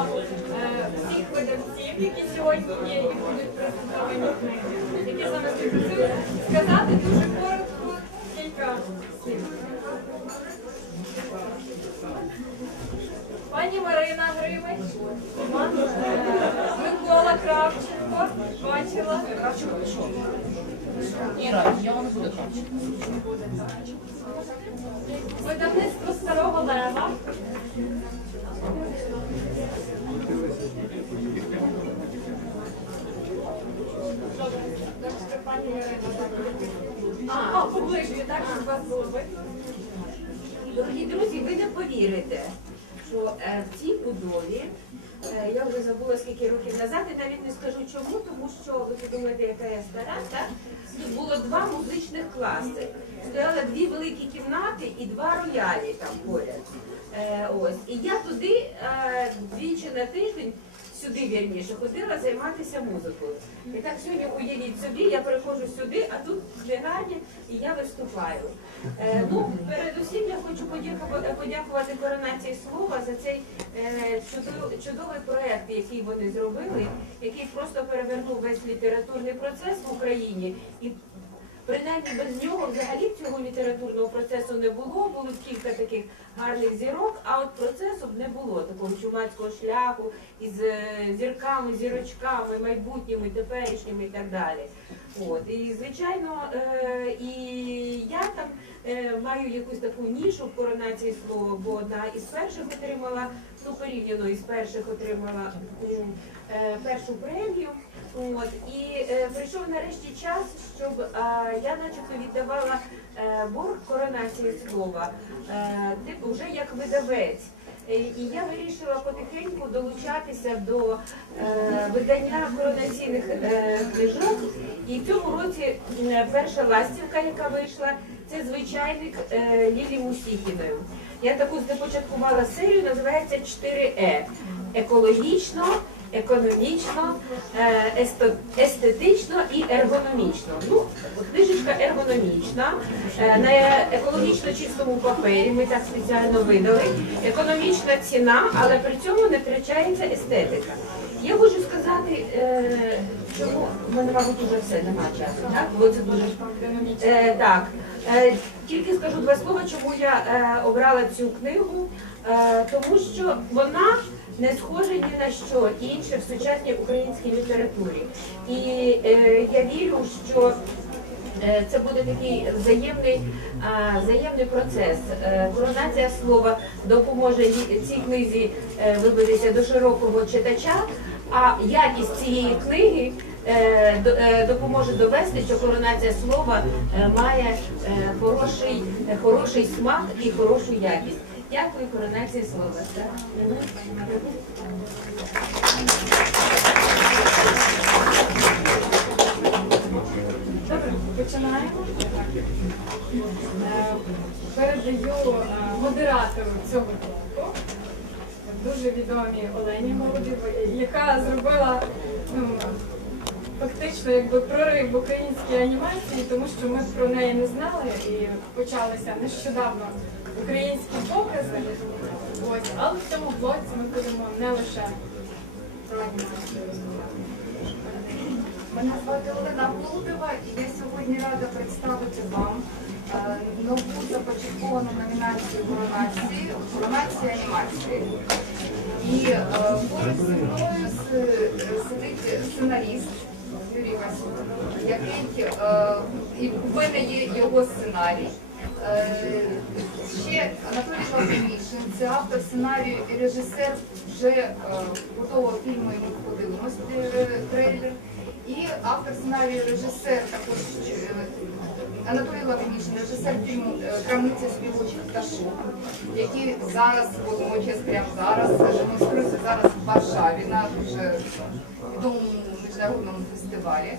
е, всіх видавців, які сьогодні є і будуть презентовані книги, які саме присутні, сказати дуже коротко кілька слів. Пані Марина Гримич, Микола Кравченко, бачила. Іра, я вам не буду бачити. Видавництво старого лева. Добре, пані Ірина. А, а, поближче, так, щоб вас було. Дорогі друзі, ви не повірите, що е, в цій будові, е, я вже забула скільки років назад, і навіть не скажу чому, тому що ви подумаєте, яка я стара, так? Тут було два музичних класи. Стояли дві великі кімнати і два роялі там поряд. Е, ось. І я туди е, двічі на тиждень. Сюди вірніше ходила займатися музикою. І так сьогодні уявіть собі, я приходжу сюди, а тут книгарня і я виступаю. Е, ну, передусім я хочу подякувати, коронації слова за цей е, чудовий, проект, який вони зробили, який просто перевернув весь літературний процес в Україні. І Принаймні без нього взагалі цього літературного процесу не було. Було кілька таких гарних зірок, а от процесу б не було такого чумацького шляху із е, зірками, зірочками, майбутніми, теперішніми і так далі. От і звичайно, е, і я там е, маю якусь таку нішу в коронації слова, бо одна із перших отримала, ну порівняно із перших отримала е, першу премію. От і е, прийшов нарешті час, щоб е, я начебто віддавала борг коронації слова, типу вже як видавець. І я вирішила потихеньку долучатися до е, видання коронаційних е, книжок. І в цьому році перша ластівка, яка вийшла, це звичайник е, Лілі Мусіхіної. Я таку започаткувала серію, називається 4Е. Екологічно, економічно, е, естетично і ергономічно. Ну, книжечка ергономічна, е, на екологічно чистому папері, ми так спеціально видали. Економічна ціна, але при цьому не втрачається естетика. Я хочу сказати, е, чому в мене, мабуть, уже все немає часу, так? Бо це дуже Е, так, е, тільки скажу два слова, чому я е, обрала цю книгу, е, тому що вона не схожа ні на що інше в сучасній українській літературі. І е, я вірю, що Е, Це буде такий взаємний, взаємний процес. Е, Коронація слова допоможе цій книзі е, вибитися до широкого читача, а якість цієї книги до- допоможе довести, що коронація слова має хороший, хороший смак і хорошу якість. Дякую, коронація слова. Добре, починаємо. Е, Передаю е, модератору цього блоку, дуже відомій Олені Голубєвій, яка зробила ну, фактично якби прорив в українській анімації, тому що ми про неї не знали і почалися нещодавно українські покази. Ось, але в цьому блоці ми будемо не лише про анімацію. Мене звати Олена Голубєва і я сьогодні рада представити вам е, нову започатковану номінацію коронації коронація анімації. І е, поруч зі мною сидить сценаріст Юрій Васюк, який е, і в мене є його сценарій. Ще Анатолій Лаврінішин, це автор сценарію і режисер вже е, готового фільму, і ми подивимось трейлер. І автор сценарію, режисер також е, Анатолій Лаврінішин, режисер фільму е, Крамниця співучих пташок, який зараз, водночас, прямо зараз, демонструється зараз в Варшаві на дуже відомому міжнародному фестивалі.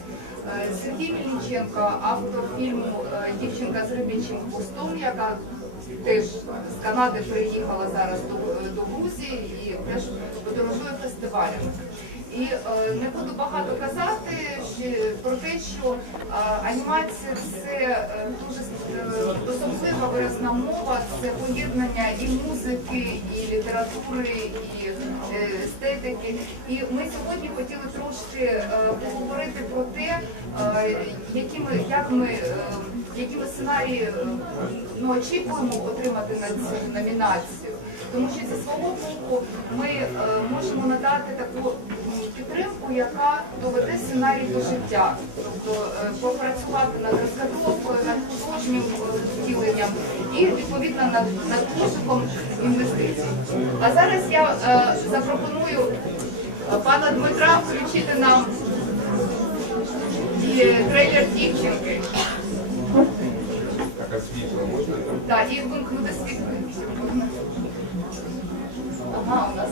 Сергій Мілінченко, автор фільму Дівчинка з рибічим хвостом, яка теж з Канади приїхала зараз до, до Грузії і теж подорожує фестивалями. І е, не буду багато казати що- про те, що е, анімація це е, дуже е, особлива виразна мова, це поєднання і музики, і літератури, і е, естетики. І ми сьогодні хотіли трошки е, поговорити про те, е, які ми, як ми, е, які ми сценарії е, ну, очікуємо отримати на цю номінацію. Тому що зі свого боку ми е, можемо надати таку підтримку, яка доведе сценарій до життя, тобто е, попрацювати над розкадровкою, над художнім е, втіленням і відповідно над, над пошуком інвестицій. А зараз я е, запропоную е, пана Дмитра включити нам і трейлер дівчинки. Так, а світло можна? там? Так, і вимкнути світло. Ага, у нас.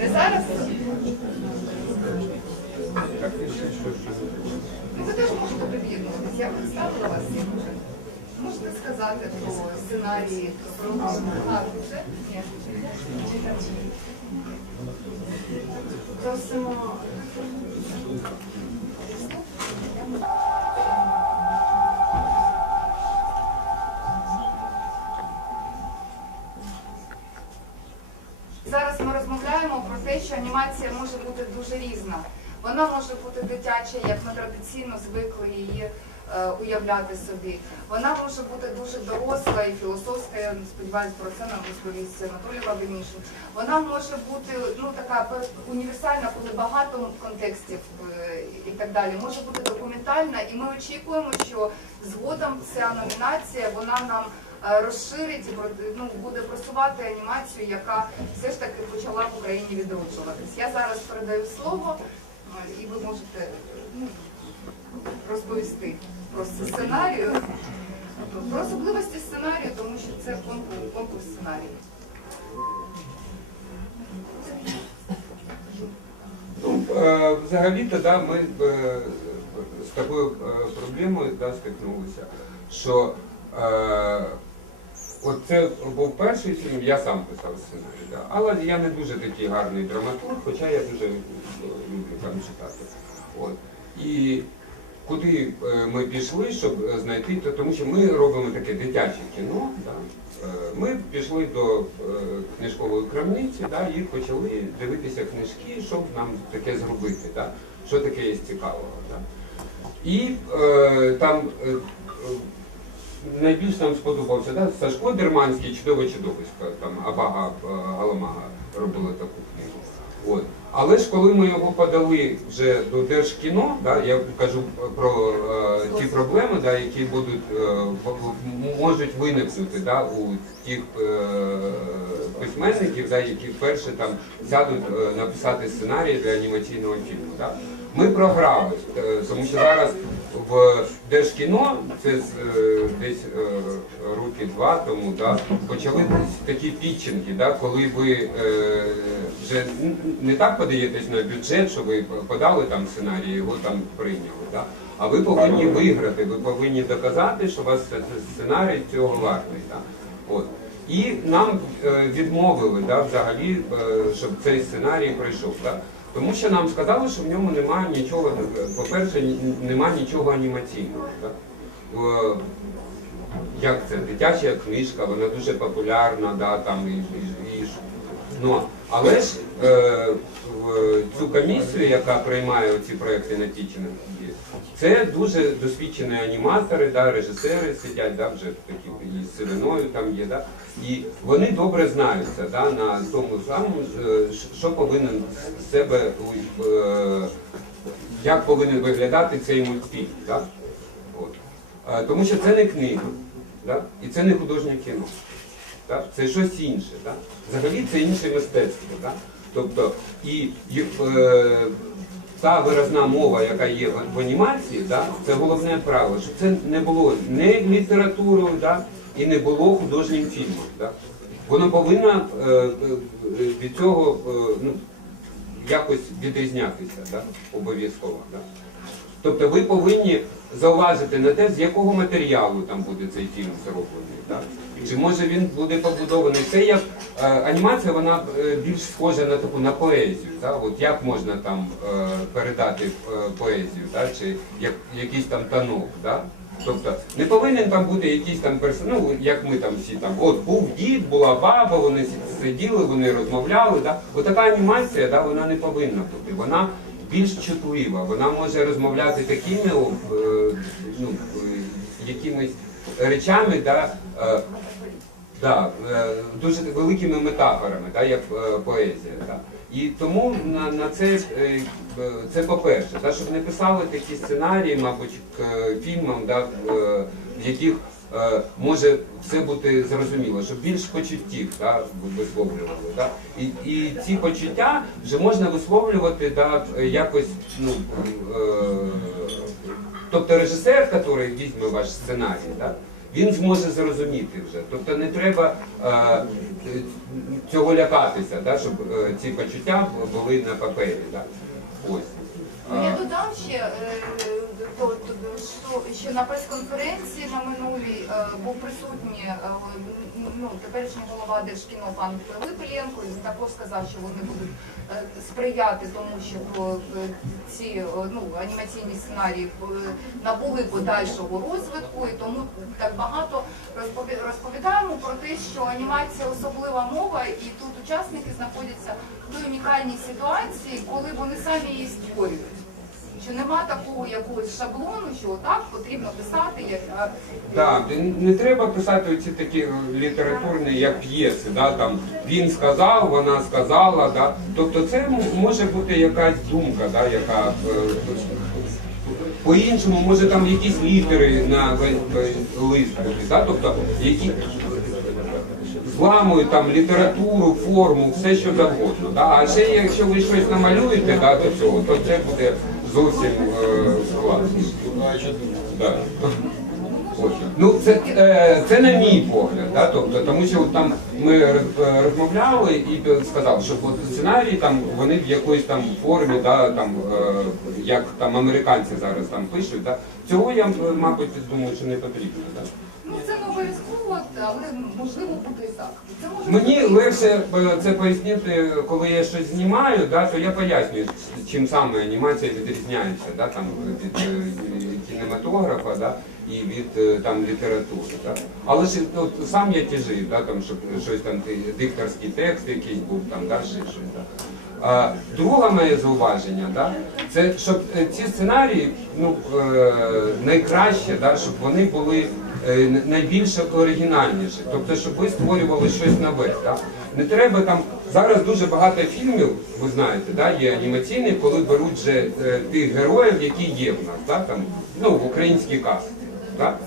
Не зараз? Так, і ще що, що? Ну, ви теж можете приєднуватися. Я представила вас. Можете про сценарії. Просимо. Зараз ми розмовляємо про те, що анімація може бути дуже різна. Вона може бути дитяча, як ми традиційно звикли її уявляти собі. Вона може бути дуже доросла і філософська, я сподіваюся, про це нам розповість Анатолій Лавринішин. Вона може бути ну, така універсальна, коли багато контекстів е, і так далі. Може бути документальна, і ми очікуємо, що згодом ця номінація вона нам е, розширить ну, буде просувати анімацію, яка все ж таки почала в Україні відроджуватись. Я зараз передаю слово, е, і ви можете е, ну, розповісти про сценарію, про особливості сценарію, тому що це конкурс, конкурс сценарію. Ну, е, взагалі-то да, ми е, з такою е, проблемою да, стикнулися, що е, от це був перший фільм, я сам писав сценарій, да, але я не дуже такий гарний драматург, хоча я дуже е, люблю там читати. От. І куди е, ми пішли, щоб е, знайти, тому що ми робимо таке дитяче кіно. Е, Ми пішли до книжкової крамниці і почали дивитися книжки, щоб нам таке зробити, що таке є цікавого. І там е, найбільш нам сподобався? Сашко Дерманський чудове чудовисько, там Абага Галамага робили таку книгу. Але ж коли ми його подали вже до Держкіно, да, я кажу про е, ті проблеми, да, які будуть е, можуть виникнути да, у тих е, письменників, да, які вперше там сядуть е, написати сценарій для анімаційного фільму. Да. Ми програли, е, тому що зараз в Держкіно, це е, десь е, роки два тому, да, почали такі пітчинги, да, коли ви вже не так подаєтесь на бюджет, що ви подали там сценарій, його там прийняли. Да, а ви повинні виграти, ви повинні доказати, що у вас це- це сценарій цього вартий. Да. От. І нам відмовили да, взагалі, щоб цей сценарій пройшов. Да. Тому що нам сказали, що в ньому немає нічого, по-перше, немає нічого анімаційного. Е, Як це? Дитяча книжка, вона дуже популярна, да, там, і, і, і, ну, але ж е, цю комісію, яка приймає ці проекти на Тічинах, це дуже досвідчені аніматори, да, режисери сидять, да, вже такі і з сивиною там є. Да, і вони добре знаються да, на тому самому, е, що повинен себе, е, як повинен виглядати цей мультфільм. Да? От. Е, Тому що це не книга, да? і це не художнє кіно. Да? Це щось інше. Да? Взагалі це інше мистецтво. Да? Тобто і, і е, та виразна мова, яка є в, анімації, да? це головне правило, щоб це не було не літературою да? і не було художнім фільмом. Да? Воно повинно е, е, від цього е, ну, якось відрізнятися, обов'язково. Тобто ви повинні зауважити на те, з якого матеріалу там буде цей фільм зроблений. Так? Чи може він буде побудований? Це як е, анімація, вона е, більш схожа на таку на поезію. Так? От як можна там е, передати е, поезію, так? чи як, якийсь там танок. Так? Тобто не повинен там бути якийсь там персонаж, ну як ми там всі там, от був дід, була баба, вони сиділи, вони розмовляли. Да? От така анімація, да, вона не повинна бути. Вона більш чутлива, вона може розмовляти такими е, ну, е, якимись речами, да, е, да, дуже великими метафорами, да, як поезія. Да. І тому на, на це, це по-перше, да, щоб не писали такі сценарії, мабуть, к фільмам, да, в яких може все бути зрозуміло, щоб більш почуттів да, висловлювали. Да. І, і ці почуття вже можна висловлювати да, якось, ну, е, тобто режисер, який візьме ваш сценарій, да, він зможе зрозуміти вже. Тобто не треба е, е, цього лякатися, да, щоб е, ці почуття були на папері. Да. Ось. Ну, я Е, додам ще, е, то- то- що ще на прес-конференції на минулій е, був присутній е, ну, теперішній голова Держкіно пан Пилип Іллєнко, і також сказав, що вони будуть е, сприяти тому, щоб е, ці е, ну, анімаційні сценарії е, набули подальшого розвитку, і тому так багато розпові- розповідаємо про те, що анімація особлива мова, і тут учасники знаходяться в той унікальній ситуації, коли вони самі її створюють. Що нема такого якогось шаблону, що так потрібно писати, як а, не треба писати оці такі е, літературні, як п'єси. Да, там, він сказав, вона сказала. Тобто це може бути якась думка, да, яка е, по-іншому, може там якісь літери на лист бути, тобто які зламують там літературу, форму, все що завгодно. А ще якщо ви щось намалюєте да, до цього, то це буде зовсім е. Ось. Ну, це, е, це на мій погляд, да? тобто, тому що от там ми е, розмовляли і сказав, що от сценарії там вони в якоїсь там формі, да, там, е, як там американці зараз там пишуть, да? цього я, мабуть, думаю, що не потрібно. Да? Але можливо буде і так. Це може Мені бути легше е, це пояснити, коли я щось знімаю, да, то я пояснюю, чим саме анімація відрізняється да, там, від е, кінематографа да, і від е, там, літератури. Да. Але ж от, сам я тяжив, да, там, щоб щось там ти- дикторський текст якийсь був, там, да, ще щось. Да. А, друге моє зауваження, да, це щоб е, ці сценарії ну, е, найкраще, да, щоб вони були найбільше оригінальніше, Тобто, щоб ви створювали щось нове. Так? Не треба там зараз дуже багато фільмів, ви знаєте, да, є анімаційні, коли беруть вже е, тих героїв, які є в нас, да, там, ну, в українській казці. Да?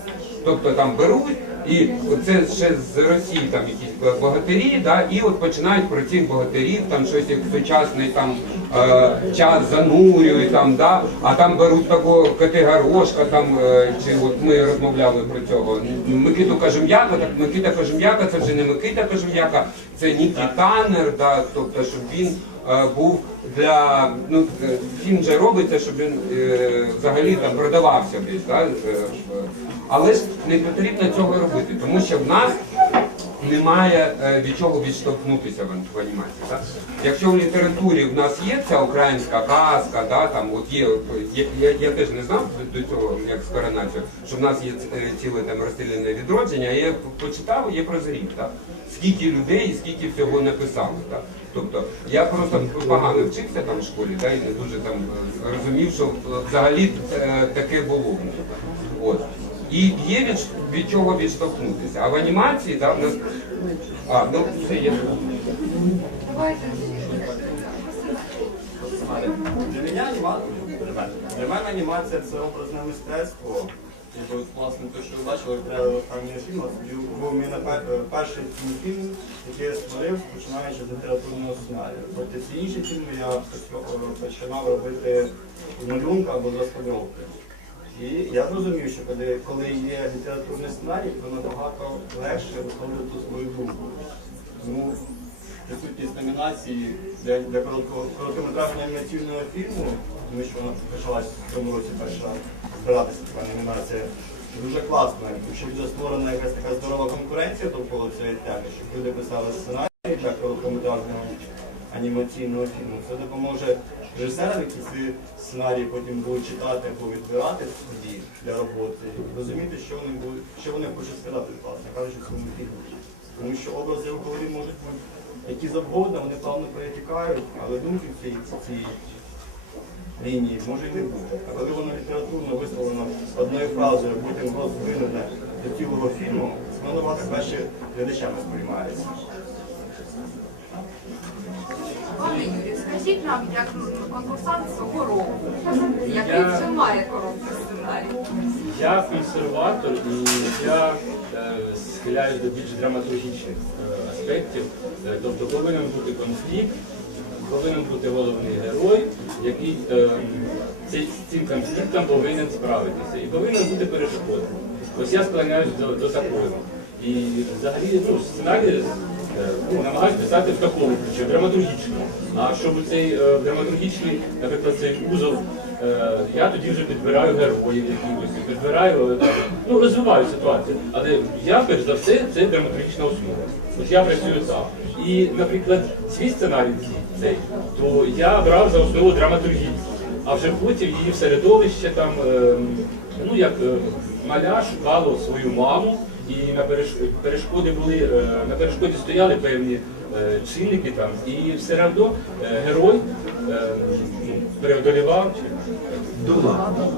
Тобто там беруть. І це ще з Росії там якісь богатирі, да, і от починають про цих богатирів, там щось як сучасний там е, час занурюють, там, да, а там беруть такого Категорошка, там, е, чи от ми розмовляли про цього. Микиту Кажем'яка, так Микита Кажем'яка, це вже не Микита Кажем'яка, це Нікі Таннер, да, тобто, щоб він був для ну е, фільм же робиться, щоб він е, взагалі там продавався десь, да, е, е, але ж не потрібно цього робити, тому що в нас немає е, від чого відштовхнутися в, анімації. Так? Якщо в літературі в нас є ця українська казка, да, там от є, є я, я теж не знав до цього, як з коронацію, що в нас є е, ціле там розстріляне відродження, я почитав, я прозрів? Скільки людей і скільки всього написали. Так? Тобто я просто погано вчився там в школі, да, і не дуже там е, розумів, що е, взагалі е, таке було. От. І є від, від чого відштовхнутися. А в анімації, да, в нас. А, ну це є. Для мене анімація це образне мистецтво. І власне, те, що ви бачили, трейлер останнього фільму, був мій е, перший фільм, який я створив, починаючи з літературного сценарію. Тобто ці інші фільми я починав робити з малюнка або з розподробки. І я зрозумів, що коли, коли є літературний сценарій, то набагато легше висловлювати свою думку. Тому присутність номінації для, для короткометражного анімаційного фільму тому що вона почалась в цьому році перша збиратися така номінація. Дуже класно, якщо буде створена якась така здорова конкуренція довкола цієї теми, щоб люди писали сценарії для короткометражного анімаційного фільму. Це допоможе режисерам, які ці сценарії потім будуть читати або відбирати собі для роботи, розуміти, що вони будуть, що вони хочуть сказати, власне кажучи, в цьому фільмі. Тому що образи в голові можуть бути які завгодно, вони плавно перетікають, але думки в цій, цій лінії може і не бути. А коли воно літературно висловлено одною фразою, а потім розвинене до цілого фільму, воно набагато краще глядачами сприймається. Пане Юрію, скажіть нам, як конкурсант свого року, який Я- вже має короткий сценарій? Я консерватор і я е, схиляюсь до більш драматургічних е, аспектів. Е, тобто повинен бути конфлікт, повинен бути головний герой, який е, цим конфліктом повинен справитися. І повинен бути перешкод. Ось я склоняюсь до, до такого. І взагалі ну, сценарій е, ну, намагаюсь писати в такому ключі, драматургічному. А щоб цей е, драматургічний, наприклад, цей е, я тоді вже підбираю героїв якихось, підбираю, ну розвиваю ситуацію. Але я перш за все це драматургічна основа. Ось я працюю так. І, наприклад, свій сценарій цей, то я брав за основу драматургію. А вже потім її в середовище там, е, ну як е, маля шукало свою маму, і на переш- перешкоди були, е, на перешкоді стояли певні чинники там, і все одно герой ну, преодолівав чи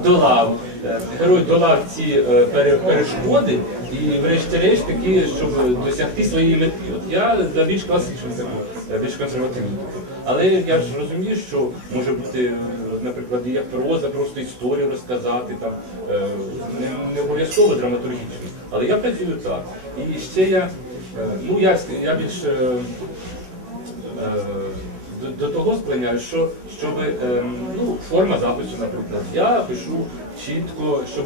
долав. Е, Герой долав ці е, перешкоди і врешті-решт таки, щоб досягти своєї мети. От я за більш класичну таку, більш консервативну таку. Але я ж розумію, що може бути, е, наприклад, як проза, просто історію розказати, там, е, не, не обов'язково драматургічно. Але я працюю так. І ще я, ну я, я більш е, до, до того склоняю, що щоб ем, ну, форма запису, наприклад, я пишу чітко, щоб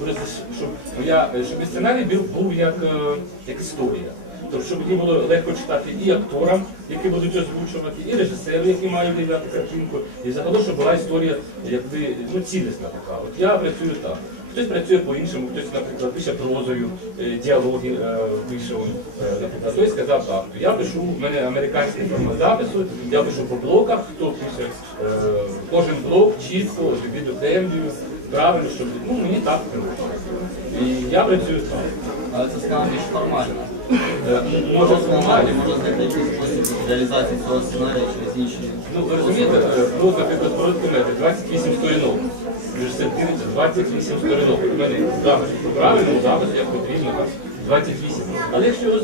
щоб моя щоб сценарій був, був як, е, як історія. Тобто, щоб мені було легко читати і акторам, які будуть озвучувати, і режисерам, які мають виявляти картинку, і загалом, щоб була історія якби ну, цілісна така. От я працюю так. Хтось працює по-іншому, хтось, наприклад, пише прозою, е, діалоги е, пише. е, Наприклад, хтось сказав так. Я пишу, в мене американський формат запису, я пишу по блоках, хто пише е, кожен блок чітко, відокремлюю, правильно, щоб ну, мені так керувати. І я працюю так. Але це скажімо, більш формально. Е, Може, Може формально, можна знайти якийсь спосіб реалізації цього сценарію через інші. Ну, ви розумієте, е, ну, наприклад, короткометр, 28 сторінок. Режисер дивиться 28 сторінок. У мене запис по правильному запису, як потрібно, так, 28. Але якщо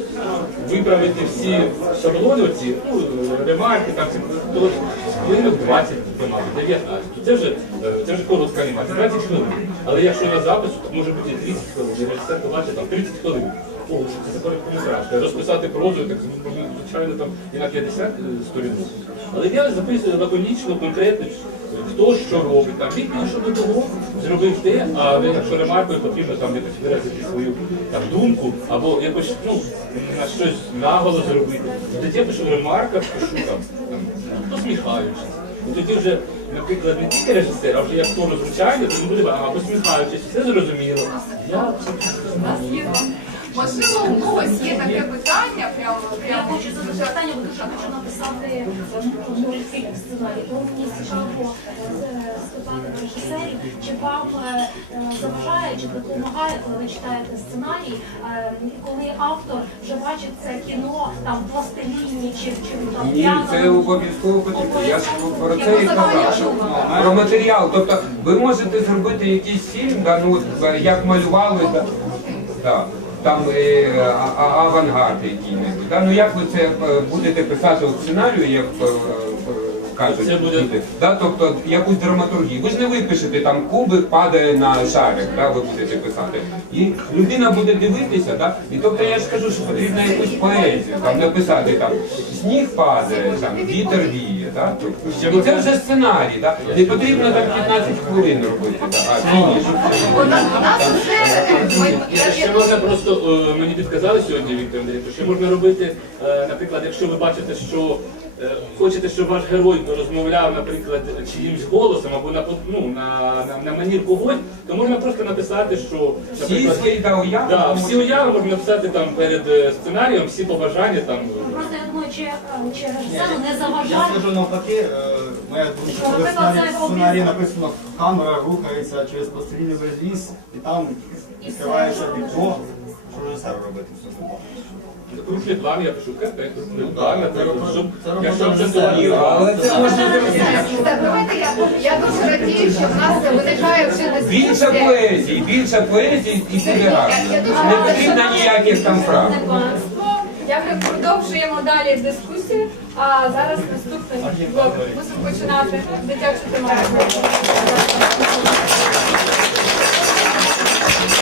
виправити всі шаблони, оці, ну, ремарки, ці, то хвилинок 20, немає, 19. То Це вже, е, це вже коротка анімація, 20 хвилин. Але якщо на запису, то може бути 30 хвилин, режисер побачить там 30 хвилин. Що це за короткометражка. Розписати прозу, так звичайно там і на 50 сторінок. Але я записую лаконічно, конкретно, хто що робить. Там він що до того зробив те, а якщо ремаркою потрібно там якось виразити свою там, думку або якось ну, на щось наголос зробити. Тоді я пишу в ремарках, пишу там, там посміхаючись. Тоді вже, наприклад, не тільки режисер, а вже як хто звичайно, то він буде а, посміхаючись, все зрозуміло. Я Можливо, у когось є таке питання, прямо Я прямо хочу задати питання, бо дуже хочу написати е, мультфільм сценарій. Тому мені цікаво е, спитати в режисерів, чи вам е, заважає, чи допомагає, коли ви читаєте сценарій, е, коли автор вже бачить це кіно там в пластиліні чи, чи там Ні, це обов'язково потрібно. Я ж про це і казав. Про матеріал. Тобто ви можете зробити якийсь фільм, да, ну, от, як малювали, да, да, там е, авангард який-небудь. Ну як ви це е, будете писати у сценарію, як е, кажуть буде- люди? Да? Тобто якусь драматургію. Ви ж не випишете там кубик падає на шарик, да? ви будете писати. І людина буде дивитися, да? і тобто я ж кажу, що потрібно якусь поезію там написати там сніг падає, там вітер віє. Да? Тобто, і це вже сценарій, да? не потрібно там 15 хвилин робити. Да? А, Ще можна просто е, мені підказали сьогодні Віктор Андрійович, що можна робити, е, наприклад, якщо ви бачите, що хочете, щоб ваш герой розмовляв, наприклад, чиїмсь голосом або на, ну, на, на, на манір когось, то можна просто написати, що Всі свої да, уяви. Да, всі уяви можна написати там перед е, сценарієм, всі побажання там. Просто я думаю, чи, е, чи режисеру не Я заважає. скажу навпаки, е, моя думка, Що, коли в сценарії написано, камера рухається через постійний безвіз, і там відкривається вікно, що режисеру робити все це. Крупний план, я пишу КП, Ну, план, це якщо вже. Але це можна давайте я, я дуже радію, що в нас виникає вже Більше поезії, більше поезії і буде гарно. дуже Не потрібно ніяких там прав. панство. Дякую, продовжуємо далі дискусію. А зараз наступний блок. Мусимо починати дитячу тематику.